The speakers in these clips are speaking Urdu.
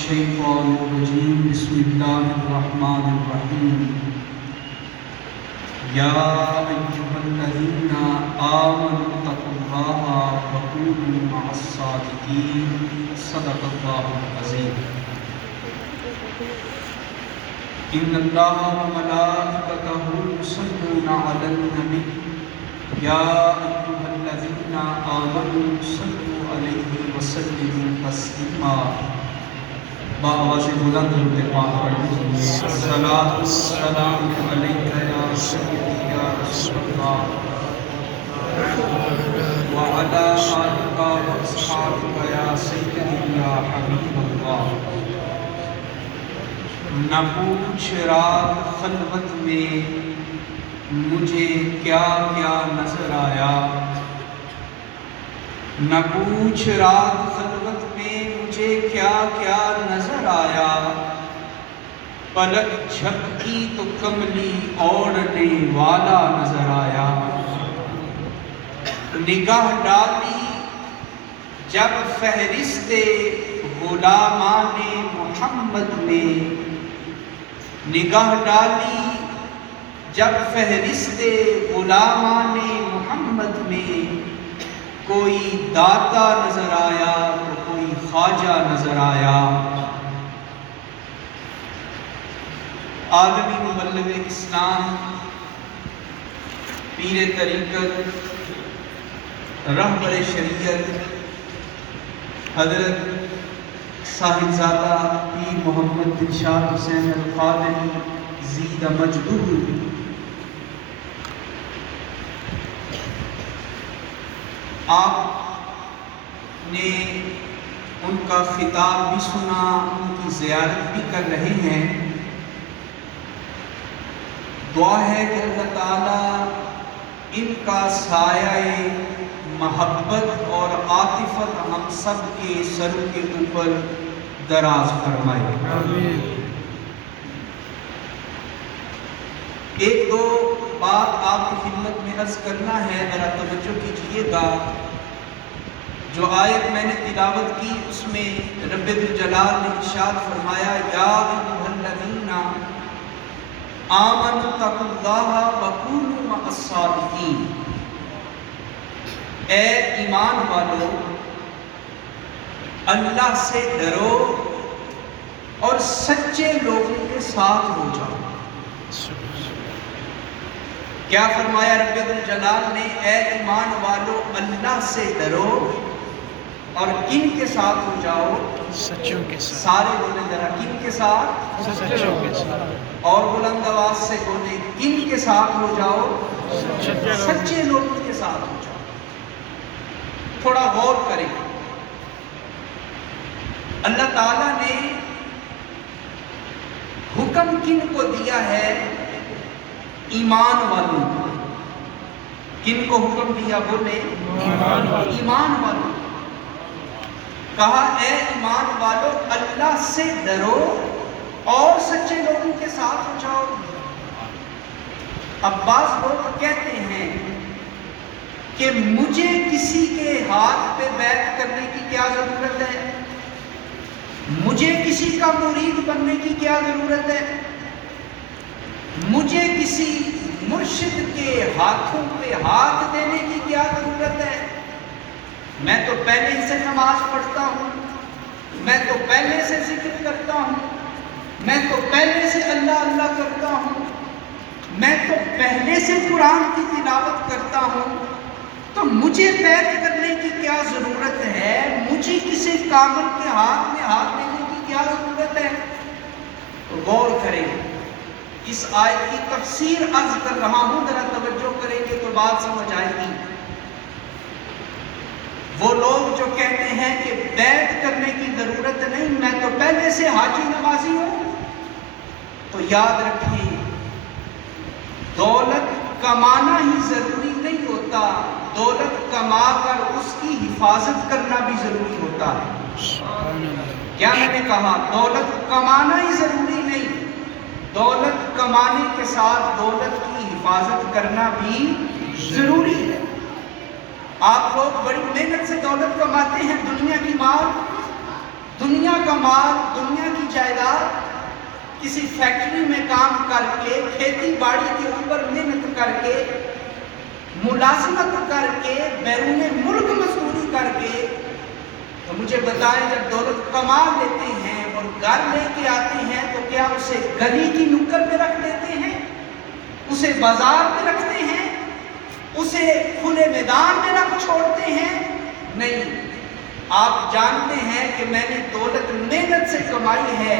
الشیطان الرجیم بسم اللہ الرحمن الرحیم یا ایھا الذین آمنوا اتقوا اللہ وکونوا مع الصادقین صدق اللہ العظیم ان اللہ وملائکتہ یصلون علی النبی یا ایھا الذین آمنوا صلوا علیہ وسلموا تسلیما بآواز بلند درود پاک پڑھیں الصلاۃ والسلام علیک یا سیدی یا رسول اللہ وعلی آلک واصحابک یا سیدی یا حبیب اللہ۔ نہ پوچھ رات خلوت میں مجھے کیا کیا نظر آیا، نہ پوچھ رات خلوت میں مجھے کیا کیا نظر آیا، پلک جھپکی تو کملی اوڑھنے والا نظر آیا، نگاہ ڈالی جب فہرست غلامان محمد میں، نگاہ ڈالی جب فہرست غلامان محمد میں، کوئی داتا نظر آیا تو کوئی خواجہ نظر آیا۔ عالمی مبلغ اسلام، پیر طریقت، رہبر شریعت حضرت صاحبزادہ پیر محمد دلشاد حسین القادری زیدہ مجدہ، آپ نے ان کا خطاب بھی سنا، ان کی زیارت بھی کر رہے ہیں۔ دعا ہے کہ اللہ تعالیٰ ان کا سایہ محبت اور عاطفت ہم سب کے سر کے اوپر دراز فرمائے۔ آمین۔ ایک دو بات آپ کی خدمت میں عرض کرنا ہے، ذرا توجہ کیجئے گا۔ جو آیت میں نے تلاوت کی اس میں رب الجلال نے ارشاد فرمایا یا ایھا الذین آمنوا اتقوا اللہ وکونوا مع الصادقین، اے ایمان والو اللہ سے ڈرو اور سچے لوگوں کے ساتھ ہو جاؤ۔ کیا فرمایا رب الجلال نے؟ اے ایمان والو اللہ سے ڈرو اور کن کے ساتھ ہو جاؤ؟ سچوں کے ساتھ۔ سارے بولے ذرا، کن کے ساتھ؟ سچوں کے ساتھ۔ اور بلند آواز سے بولے، کن کے ساتھ ہو جاؤ؟ سچے لوگوں کے ساتھ ہو جاؤ۔ تھوڑا غور کریں، اللہ تعالیٰ نے حکم کن کو دیا ہے؟ ایمان والوں کو۔ کن کو حکم دیا؟ بولے ایمان والوں۔ کہا اے ایمان والو اللہ سے ڈرو اور سچے لوگوں کے ساتھ ہو جاؤ۔ اب بعض لوگ کہتے ہیں کہ مجھے کسی کے ہاتھ پہ بیعت کرنے کی کیا ضرورت ہے، مجھے کسی کا مرید بننے کی کیا ضرورت ہے، مجھے کسی مرشد کے ہاتھوں پہ ہاتھ دینے کی کیا ضرورت ہے، میں تو پہلے سے نماز پڑھتا ہوں، میں تو پہلے سے ذکر کرتا ہوں، میں تو پہلے سے اللہ اللہ کرتا ہوں، میں تو پہلے سے قرآن کی تلاوت کرتا ہوں، تو مجھے بیعت کرنے کی کیا ضرورت ہے، مجھے کسی کامل کے ہاتھ میں ہاتھ دینے کی کیا ضرورت ہے؟ تو غور کریں، اس آیت کی تفسیر عرض کر رہا ہوں، ذرا توجہ کریں گے تو بات سمجھ آئے گی۔ وہ لوگ جو کہتے ہیں کہ بیعت کرنے کی ضرورت نہیں، میں تو پہلے سے حاجی نمازی ہوں، تو یاد رکھیں دولت کمانا ہی ضروری نہیں ہوتا، دولت کما کر اس کی حفاظت کرنا بھی ضروری ہوتا ہے۔ کیا میں نے کہا؟ دولت کمانا ہی ضروری نہیں، دولت کمانے کے ساتھ دولت کی حفاظت کرنا بھی ضروری ہے۔ آپ لوگ بڑی محنت سے دولت کماتے ہیں، دنیا کی مال، دنیا کا مال، دنیا کسی فیکٹری میں کام کر کے، کھیتی باڑی کے اوپر محنت کر کے، ملازمت کر کے، بیرون ملک مزدوری کر کے، تو مجھے بتائیں جب دولت کما لیتے ہیں اور گھر لے کے آتے ہیں تو کیا اسے گلی کی نکڑ پہ رکھ دیتے ہیں؟ اسے بازار پہ رکھتے ہیں؟ اسے کھلے میدان میں رکھ چھوڑتے ہیں؟ نہیں، آپ جانتے ہیں کہ میں نے دولت محنت سے کمائی ہے،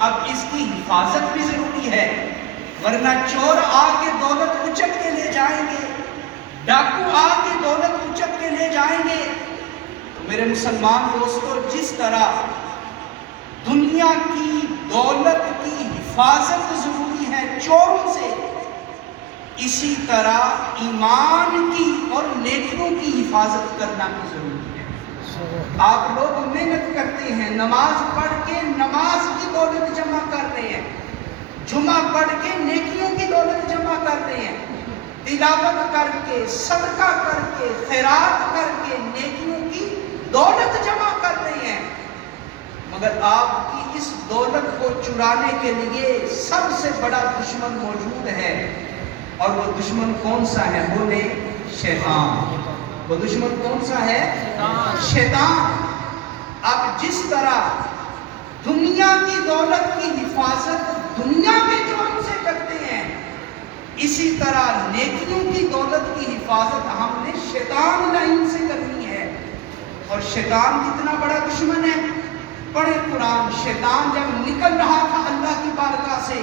اب اس کی حفاظت بھی ضروری ہے، ورنہ چور آ کے دولت اچک کے لے جائیں گے، ڈاکو آ کے دولت اچک کے لے جائیں گے۔ تو میرے مسلمان دوستو، جس طرح دنیا کی دولت کی حفاظت ضروری ہے چوروں سے، اسی طرح ایمان کی اور نیکیوں کی حفاظت کرنا بھی ضروری ہے۔ آپ لوگ محنت کرتے ہیں، نماز پڑھ کے نماز کی دولت جمع کر رہے ہیں، جمعہ پڑھ کے نیکیوں کی دولت جمع کر رہے ہیں، تلاوت کر کے، صدقہ کر کے، خیرات کر کے نیکیوں کی دولت جمع کر رہے ہیں، مگر آپ کی اس دولت کو چرانے کے لیے سب سے بڑا دشمن موجود ہے، اور وہ دشمن کون سا ہے؟ بولے شیطان۔ وہ دشمن کون سا ہے؟ شیطان۔ اب جس طرح دنیا کی دولت کی حفاظت دنیا کے جرم سے کرتے ہیں، اسی طرح نیکیوں کی دولت کی حفاظت ہم نے شیطان لائن سے کرنی ہے۔ اور شیطان کتنا بڑا دشمن ہے؟ پڑھے قرآن، شیطان جب نکل رہا تھا اللہ کی بارگاہ سے،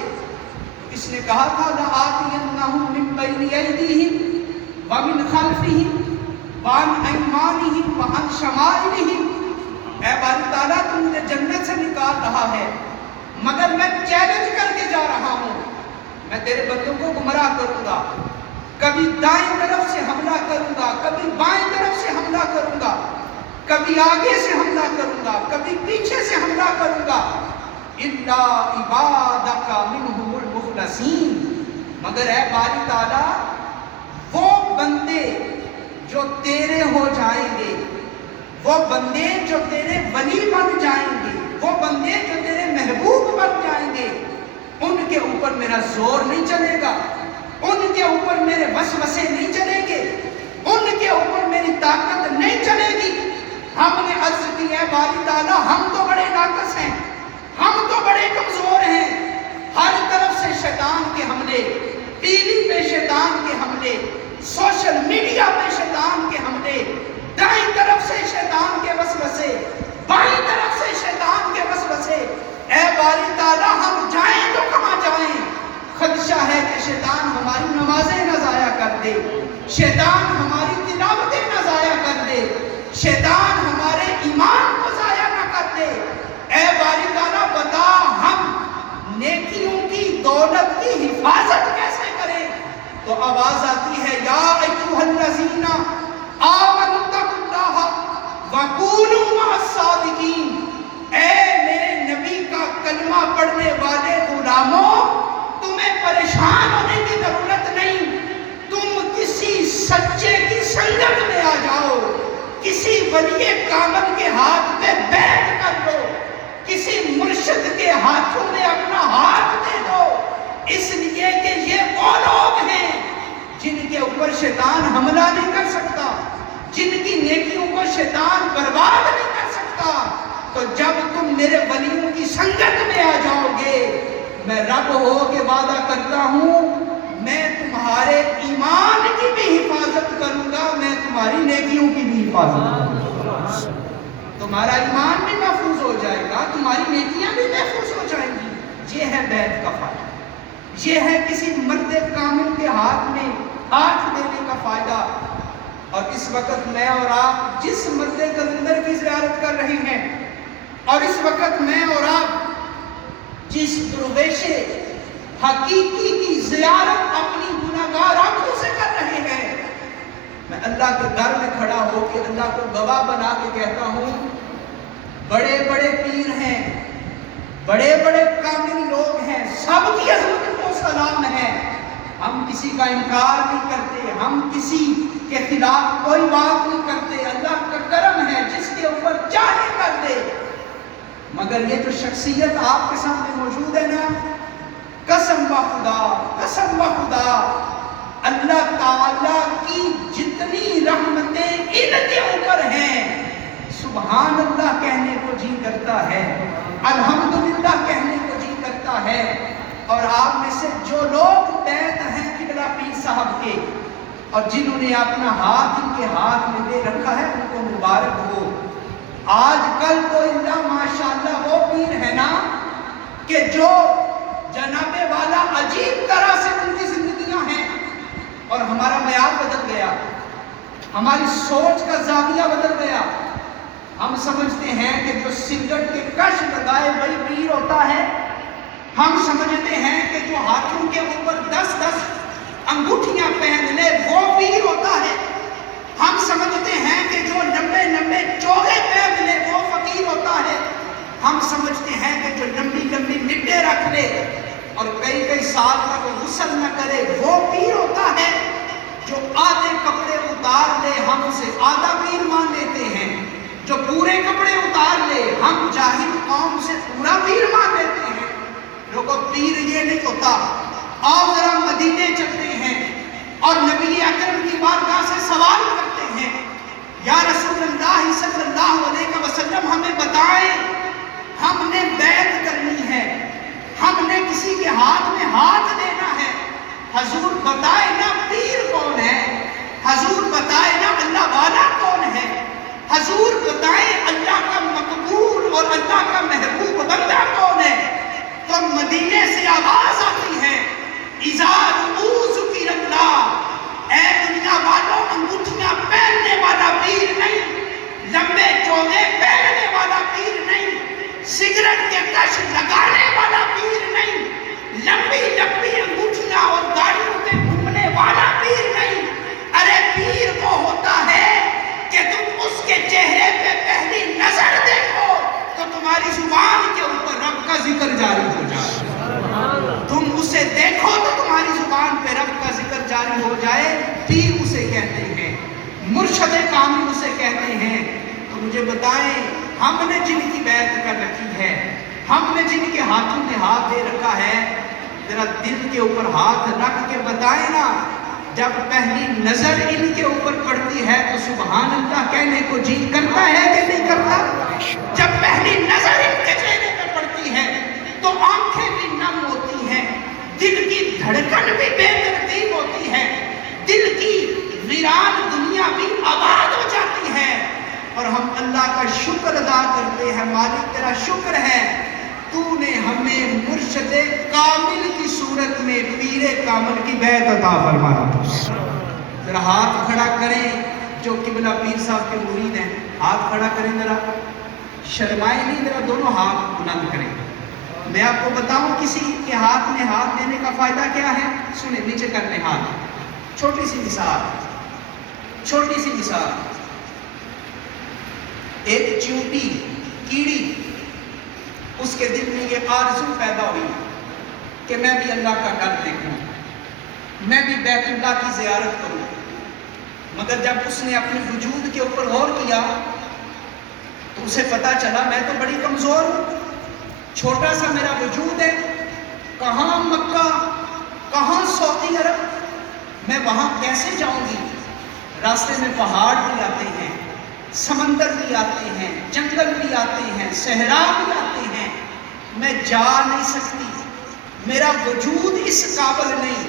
اس نے کہا تھا لَآتِيَنَّهُم مِّن بَيْنِ أَيْدِيهِمْ وَمِنْ خَلْفِهِمْ وَعَنْ أَيْمَانِهِمْ وَعَنْ شَمَائِلِهِمْ۔ اے باری تعالیٰ، تم مجھے جنت سے نکال رہا ہے، مگر میں چیلنج کر کے جا رہا ہوں، میں تیرے بندوں کو گمراہ کروں گا، کبھی دائیں طرف سے حملہ کروں گا، کبھی بائیں طرف سے حملہ کروں گا، کبھی آگے سے حملہ کروں گا، کبھی پیچھے سے حملہ کروں گا، اِلَّا عِبَادَكَ مِنْهُمُ الْمُخْلَصِينَ۔ مگر اے باری تعالیٰ، وہ بندے جو تیرے ہو جائیں گے، وہ بندے جو تیرے ولی بن جائیں گے، وہ بندے جو تیرے محبوب بن جائیں گے، ان کے اوپر میرا زور نہیں چلے گا، ان کے اوپر میرے وسوسے نہیں چلیں گے، ان کے اوپر میری طاقت نہیں چلے گی۔ ہم نے عرض کی ہے باری تعالیٰ، ہم تو بڑے ناقص ہیں، ہم تو بڑے کمزور ہیں، ہر طرف سے شیطان کے حملے، ٹی وی پہ شیطان کے حملے، سوشل میڈیا پہ شیطان کے حملے، دائیں طرف سے شیطان کے وسوسے، بائیں طرف سے شیطان کے وسوسے۔ اے باری تعالیٰ، ہم جائیں تو کہاں جائیں؟ خدشہ ہے کہ شیطان ہماری نمازیں نہ ضائع کر دے، شیطان ہماری تلاوتیں نہ ضائع کر دے، شیطان ہمارے ایمان کو ضائع نہ کر دے۔ اے باری تعالیٰ بتا، ہم نیکیوں کی دولت کی حفاظت کیسے کریں؟ تو آواز آتی ہے یا ایھا الذین آمنوا اتقوا اللہ وکونوا مع الصادقین۔ اے میرے نبی کا کلمہ پڑھنے والے غلاموں، تمہیں پریشان ہونے کی ضرورت نہیں، تم کسی سچے کی سنگت میں آ جاؤ، کسی ولی کامل کے ہاتھ پہ بیعت کر لو، کسی مرشد کے ہاتھوں میں اپنا ہاتھ دے دو، اس لیے کہ یہ وہ لوگ ہیں جن کے اوپر شیطان حملہ نہیں کر سکتا، جن کی نیکیوں کو شیطان برباد نہیں کر سکتا۔ تو جب تم میرے ولیوں کی سنگت میں آ جاؤ گے، میں رب ہو کے وعدہ کرتا ہوں، میں تمہارے ایمان کی بھی حفاظت کروں گا، میں تمہاری نیکیوں کی بھی حفاظت کروں گا، تمہارا ایمان بھی محفوظ ہو جائے گا، تمہاری نیکیاں بھی محفوظ ہو جائیں گی۔ یہ ہے بیعت کا فائدہ، یہ ہے کسی مرد کامل کے ہاتھ میں ہاتھ دینے کا فائدہ۔ اور اس وقت میں اور آپ جس مرد کلندر کی زیارت کر رہے ہیں، اور اس وقت میں اور آپ جس درویش حقیقی کی زیارت اپنی گناہگار آنکھوں سے کر رہے ہیں، میں اللہ کے گھر میں کھڑا ہو کے اللہ کو گواہ بنا کے کہتا ہوں، بڑے بڑے پیر ہیں، بڑے بڑے کامل لوگ ہیں، سب کی عظمت کو سلام ہے، ہم کسی کا انکار نہیں کرتے، ہم کسی کے خلاف کوئی بات نہیں کرتے، اللہ کا کرم ہے، جس کے اوپر چاہے کر دے۔ مگر یہ جو شخصیت آپ کے سامنے موجود ہے نا، قسم بخدا اللہ تعالی کی جتنی رحمتیں ان کے اوپر ہیں، سبحان اللہ کہنے کو جی کرتا ہے، الحمدللہ کہنے کو جی کرتا ہے۔ اور آپ میں سے جو لوگ قید ہیں قبلہ پیر صاحب کے، اور جنہوں نے اپنا ہاتھ ان کے ہاتھ میں دے رکھا ہے، ان کو مبارک ہو۔ آج کل تو اللہ ماشاءاللہ وہ پیر ہے نا کہ جو جناب والا عجیب طرح سے ان کی زندگیاں ہیں، اور ہمارا معیار بدل گیا، ہماری سوچ کا زاویہ بدل گیا۔ ہم سمجھتے ہیں کہ جو سگریٹ کے کش لگائے وہی پیر ہوتا ہے، ہم سمجھتے ہیں کہ جو ہاتھوں کے اوپر 10 انگوٹھیاں پہن لے وہ پیر ہوتا ہے، ہم سمجھتے ہیں کہ جو لمبے چوغے پہن لے وہ فقیر ہوتا ہے، ہم سمجھتے ہیں کہ جو لمبی نڈے رکھ لے اور کئی سال تک غسل نہ کرے وہ پیر ہوتا ہے، جو آدھے کپڑے اتار لے ہم اسے آدھا پیر مان لیتے ہیں، جو پورے کپڑے اتار لے ہم جاہل قوم سے پورا پیر مان لیتے ہیں۔ لوگوں، پیر یہ نہیں ہوتا۔ آؤ ذرا مدینے چلتے ہیں اور نبی اکرم کی بارگاہ سے سوال کرتے ہیں، یا رسول اللہ صلی اللہ علیہ وسلم ہمیں بتائیں، ہم نے بیعت کرنی ہے، ہم نے کسی کے ہاتھ میں ہاتھ دینا ہے، حضور بتائے نا پیر کون ہے، حضور بتائے نا اللہ والا کون ہے، حضور بتائیں اللہ کا مقبول اور اللہ کا محبوب بندہ کون ہے۔ تو مدینے سے آواز آتی ہے، اِذَا رُؤُوا ذُکِرَ اللَّهُ، اے دنیا والوں، انگوٹھیاں پہننے والا پیر نہیں، لمبے چوغے پہننے والا پیر نہیں، سگریٹ کے کش لگانے والا پیر نہیں، لمبی انگوٹھیاں اور گاڑیوں پہ گھومنے والا پیر نہیں۔ ارے پیر وہ ہوتا ہے کہ تم اس کے چہرے پہ پہلی نظر دیکھو تو تمہاری زبان کے اوپر رب کا ذکر جاری ہو جائے، تم اسے دیکھو تو تمہاری زبان پہ رب کا ذکر جاری ہو جائے۔ پیر اسے کہتے ہیں، مرشد کامل اسے کہتے ہیں۔ تو مجھے بتائیں، ہم نے جن کی بیعت کر رکھی ہے، ہم نے جن کے ہاتھوں میں ہاتھ دے رکھا ہے، ذرا دل کے اوپر ہاتھ رکھ کے بتائیں نا، جب پہلی نظر ان کے اوپر پڑتی ہے تو سبحان اللہ کہنے کو جی کرتا ہے کہ نہیں کرتا؟ جب پہلی نظر ان کے چہرے پہ پڑتی ہے تو آنکھیں بھی نم ہوتی ہیں، دل کی دھڑکن بھی بے ترتیب ہوتی ہے، دل کی ویران دنیا بھی آباد ہو جاتی ہے، اور ہم اللہ کا شکر ادا کرتے ہیں، مالک تیرا شکر ہے تو نے ہمیں مرشد کامل کی صورت میں پیر کامل کی بیعت عطا فرمایا۔ ذرا ہاتھ کھڑا کریں جو قبلہ پیر صاحب کے مرید ہیں، ہاتھ کھڑا کریں، ذرا شرمائیں نہیں، ذرا دونوں ہاتھ بلند کریں۔ میں آپ کو بتاؤں کسی کے ہاتھ میں ہاتھ دینے کا فائدہ کیا ہے؟ سنیں، نیچے کر لیں ہاتھ۔ چھوٹی سی مثال، ایک چیونٹی کیڑی، اس کے دل میں یہ آرزو پیدا ہوئی کہ میں بھی اللہ کا گھر دیکھوں، میں بھی بیت اللہ کی زیارت کروں، مگر جب اس نے اپنے وجود کے اوپر غور کیا تو اسے پتا چلا میں تو بڑی کمزور ہوں، چھوٹا سا میرا وجود ہے، کہاں مکہ، کہاں سعودی عرب، میں وہاں کیسے جاؤں گی؟ راستے میں پہاڑ بھی آتے ہیں، سمندر بھی آتے ہیں، جنگل بھی آتے ہیں، صحرا بھی آتے ہیں، میں جا نہیں سکتی، میرا وجود اس قابل نہیں۔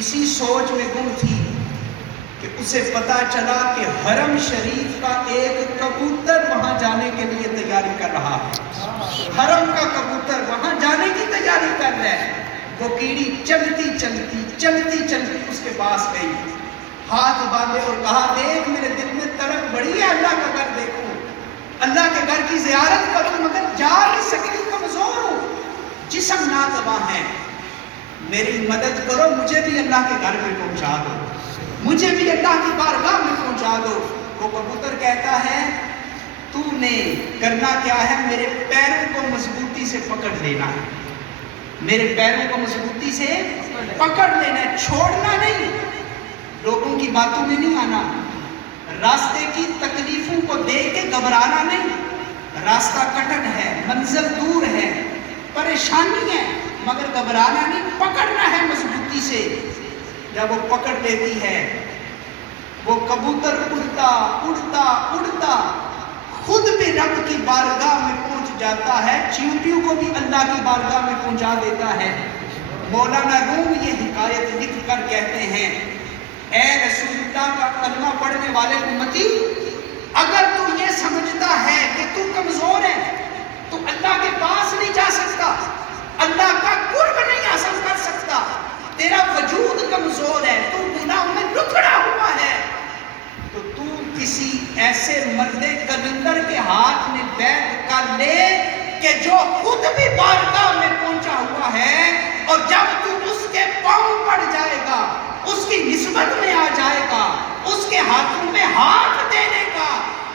اسی سوچ میں گم تھی کہ اسے پتا چلا کہ حرم شریف کا ایک کبوتر وہاں جانے کے لیے تیاری کر رہا ہے، حرم کا کبوتر وہاں جانے کی تیاری کر رہا ہے۔ وہ کیڑی چلتی اس کے پاس گئی، ہاتھ باندھے اور کہا، دیکھ میرے دل میں تڑپ بڑی ہے اللہ کا گھر دیکھوں، اللہ کے گھر کی زیارت کروں، مگر جا نہیں سکتی، کمزور ہوں، جسم ناتواں ہے، میری مدد کرو، مجھے بھی اللہ کے گھر میں پہنچا دو، مجھے بھی اللہ کی بارگاہ میں پہنچا دو۔ وہ کبوتر کہتا ہے، تو نے کرنا کیا ہے؟ میرے پیروں کو مضبوطی سے پکڑ لینا ہے، میرے پیروں کو مضبوطی سے پکڑ لینا ہے، چھوڑنا نہیں، لوگوں کی باتوں میں نہیں آنا، راستے کی تکلیفوں کو دیکھ کے گھبرانا نہیں، راستہ کٹن ہے، منزل دور ہے، پریشانی ہے، مگر گھبرانا نہیں، پکڑنا ہے مضبوطی سے۔ جب وہ پکڑ لیتی ہے، وہ کبوتر اڑتا اڑتا اڑتا خود بھی رب کی بارگاہ میں پہنچ جاتا ہے، چیونٹیوں کو بھی اللہ کی بارگاہ میں پہنچا دیتا ہے۔ مولانا روم یہ حکایت لکھ کر کہتے ہیں، اے رسول اللہ کا کلمہ پڑھنے والے امتی، اگر تو یہ سمجھتا ہے کہ تو کمزور ہے تو اللہ کے پاس نہیں جا سکتا، اللہ کا قرب نہیں حاصل کر سکتا، تیرا وجود کمزور ہے، تو گناہوں میں لتھڑا ہوا ہے، تو تو کسی ایسے مرد کلندر کے ہاتھ میں بیعت کر لے کہ جو خود بھی بارگاہ میں پہنچا ہوا ہے، اور جب تو اس کے پاؤں پڑ جائے گا، اس کی نسبت میں آ جائے گا، اس کے ہاتھوں میں ہاتھ دے دے گا،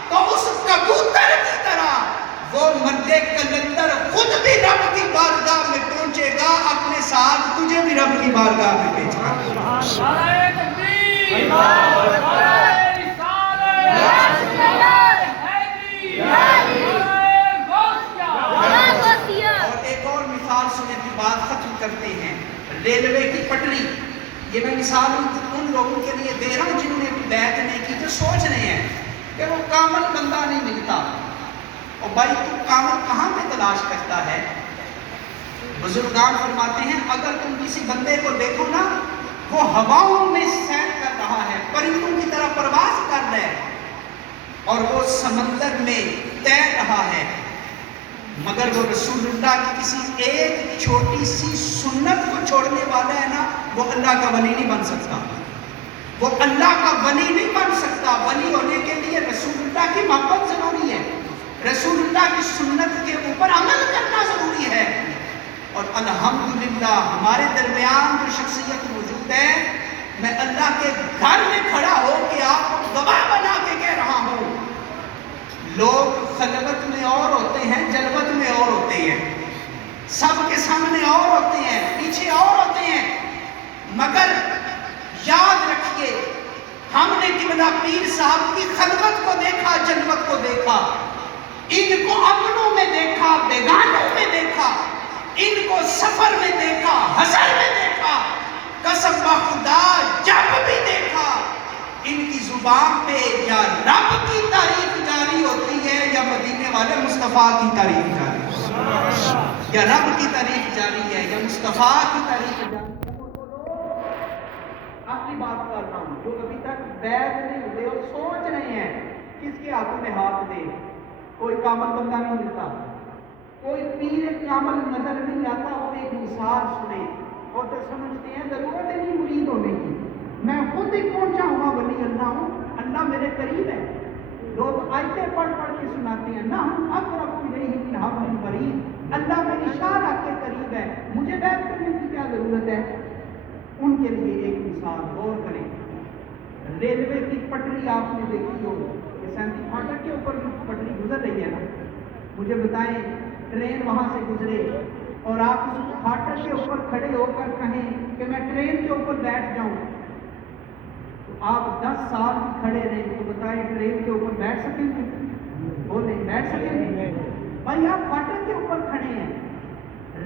تو اس کبوتر کی طرح وہ مرد کلندر خود بھی رب کی بارگاہ میں پہنچے گا، اپنے ساتھ تجھے بھی رب کی بارگاہ میں بھیجے گا۔ بات ختم کرتے ہیں، ریلوے کی پٹری۔ یہ میں مثال ان لوگوں کے لیے دے رہا ہوں جنہوں نے بھی بیعت نہیں کی، جو سوچ رہے ہیں کہ وہ کامل بندہ نہیں ملتا۔ اور بھائی تو کامل کہاں پہ تلاش کرتا ہے؟ بزرگان فرماتے ہیں، اگر تم کسی بندے کو دیکھو نا، وہ ہواؤں میں سیر کر رہا ہے، پرندوں کی طرح پرواز کر رہا ہے، اور وہ سمندر میں تیر رہا ہے، مگر وہ رسول اللہ کی کسی ایک چھوٹی سی سنت کو چھوڑنے والا ہے نا، وہ اللہ کا ولی نہیں بن سکتا، وہ اللہ کا ولی نہیں بن سکتا۔ ولی ہونے کے لیے رسول اللہ کی محبت ضروری ہے، رسول اللہ کی سنت کے اوپر عمل کرنا ضروری ہے۔ اور الحمدللہ ہمارے درمیان جو شخصیت موجود ہے، میں اللہ کے گھر میں کھڑا ہو کے آپ کو گواہ بنا کے کہہ رہا ہوں، لوگ خلوت میں اور ہوتے ہیں، جلوت میں اور ہوتے ہیں، سب کے سامنے اور ہوتے ہیں، پیچھے اور ہوتے ہیں، مگر یاد رکھیے، ہم نے قبلہ پیر صاحب کی خلوت کو دیکھا، جلوت کو دیکھا، ان کو اپنوں میں دیکھا، بیگانوں میں دیکھا، ان کو سفر میں دیکھا، حضر میں دیکھا، قسم بخدا جب بھی دیکھا، ان کی زبان پہ یا رب کی تعریف جاری ہوتی ہے یا مدینے والے مصطفیٰ کی تعریف جاری ہے، یا رب کی تعریف جاری ہے یا مصطفیٰ کی تعریف جاری ہے۔ آخری بات کر رہا ہوں، جو ابھی تک بیعت نہیں ہوئے اور سوچ رہے ہیں کس کے ہاتھوں میں ہاتھ دے، کوئی کامل بندہ نہیں ملتا، کوئی پیر کامل نظر نہیں آتا، وہ ایک مثال سنے اور تو سمجھتے ہیں ضرورت نہیں مرید ہونے کی، میں خود ایک پہنچا ہوا ولی اللہ ہوں، اللہ میرے قریب ہے۔ لوگ آیتیں پڑھ پڑھ کے سناتے ہیں، نہ ہم اقرب الیہ من حبل الورید، اللہ میری اشارہ کے قریب ہے، مجھے بیعت کرنے کی کیا ضرورت ہے؟ ان کے لیے ایک مثال غور کریں، ریلوے کی پٹری آپ نے دیکھی ہو، یہ سینتی پھاٹک کے اوپر پٹری گزر رہی ہے نا، مجھے بتائیں ٹرین وہاں سے گزرے اور آپ اس پھاٹک کے اوپر کھڑے ہو کر کہیں کہ میں ٹرین کے اوپر بیٹھ جاؤں، تو آپ 10 سال کھڑے رہیں تو بتائیں ٹرین کے اوپر بیٹھ سکیں گے؟ وہ نہیں بیٹھ سکیں گے بھائی، آپ پھاٹک کے اوپر کھڑے ہیں،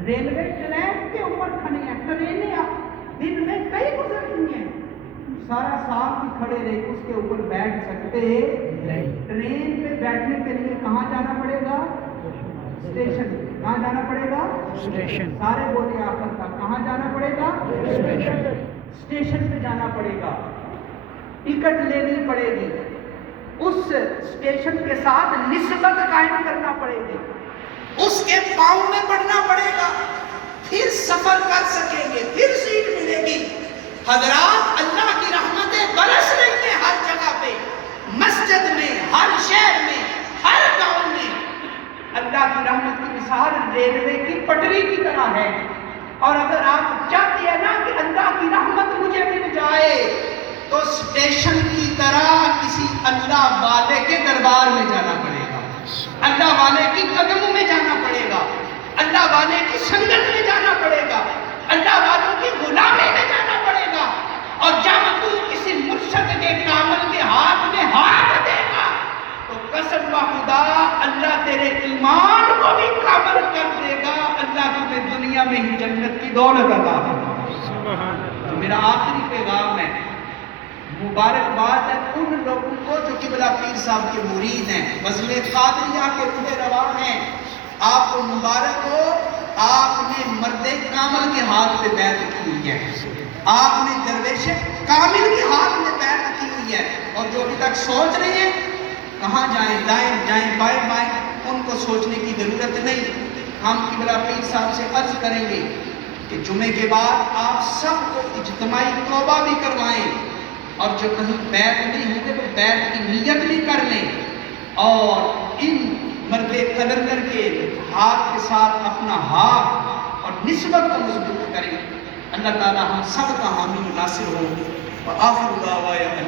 ریلوے ٹریک کے اوپر کھڑے ہیں، ٹرینیں آپ دن میں کئی گزر رہی ہیں، سارا سال بھی کھڑے رہے اس کے اوپر بیٹھ سکتے نہیں۔ ٹرین پہ بیٹھنے کے لیے کہاں جانا پڑے گا؟ اسٹیشن۔ کہاں جانا پڑے گا؟ اسٹیشن۔ سارے بولے آخر کا، کہاں جانا پڑے گا؟ اسٹیشن پہ جانا پڑے گا، ٹکٹ لینی پڑے گی، اس اسٹیشن کے ساتھ نسبت قائم کرنا پڑے گی، اس کے پاؤں میں پڑنا پڑے گا، پھر سفر کر سکیں گے، پھر سیٹ ملے گی۔ حضرات اللہ کی رحمتیں برس رہی ہیں ہر جگہ پہ، مسجد میں، ہر شہر میں، ہر گاؤں میں۔ اللہ کی رحمت کی مثال ریلوے کی پٹری کی طرح ہے، اور اگر آپ چاہتے ہیں نا کہ اللہ کی رحمت مجھے مل جائے تو اسٹیشن کی طرح کسی اللہ والے کے دربار میں جانا پڑے گا، اللہ والے کی قدموں میں جانا پڑے گا، اللہ والے کی سنگت میں جانا پڑے گا، اللہ والوں کی غلامی میں جانا پڑے گا، اور جب تو کسی مرشد کے کامل کے ہاتھ میں ہاتھ دے گا تو قسم بخدا اللہ تیرے ایمان کو بھی کامل کر دے گا، اللہ تمہیں دنیا میں ہی جنت کی دولت عطا فرمائے۔ تو میرا آخری پیغام ہے، مبارکباد ہے ان لوگوں کو جو قبلہ پیر صاحب کے مرید ہیں، وصل قادریہ کے روح رواں ہیں، آپ کو مبارک ہو، آپ نے مرد کامل کے ہاتھ پہ بیعت کی ہوئی ہے، آپ نے درویش کامل کے ہاتھ میں بیعت کی ہوئی ہے، اور جو ابھی تک سوچ رہے ہیں کہاں جائیں، دائیں جائیں بائیں بائیں، ان کو سوچنے کی ضرورت نہیں۔ ہم قبلہ پیر صاحب سے عرض کریں گے کہ جمعے کے بعد آپ سب کو اجتماعی توبہ بھی کروائیں، اور جو کہیں بیعت نہیں ہوتے وہ بیعت کی نیت بھی کر لیں، اور ان مرد قلندر کے ہاتھ کے ساتھ اپنا ہاتھ اور نسبت کو مضبوط کریں۔ اللہ تعالی ہم سب کا حامی و ناصر ہو۔ وآخر دعوانا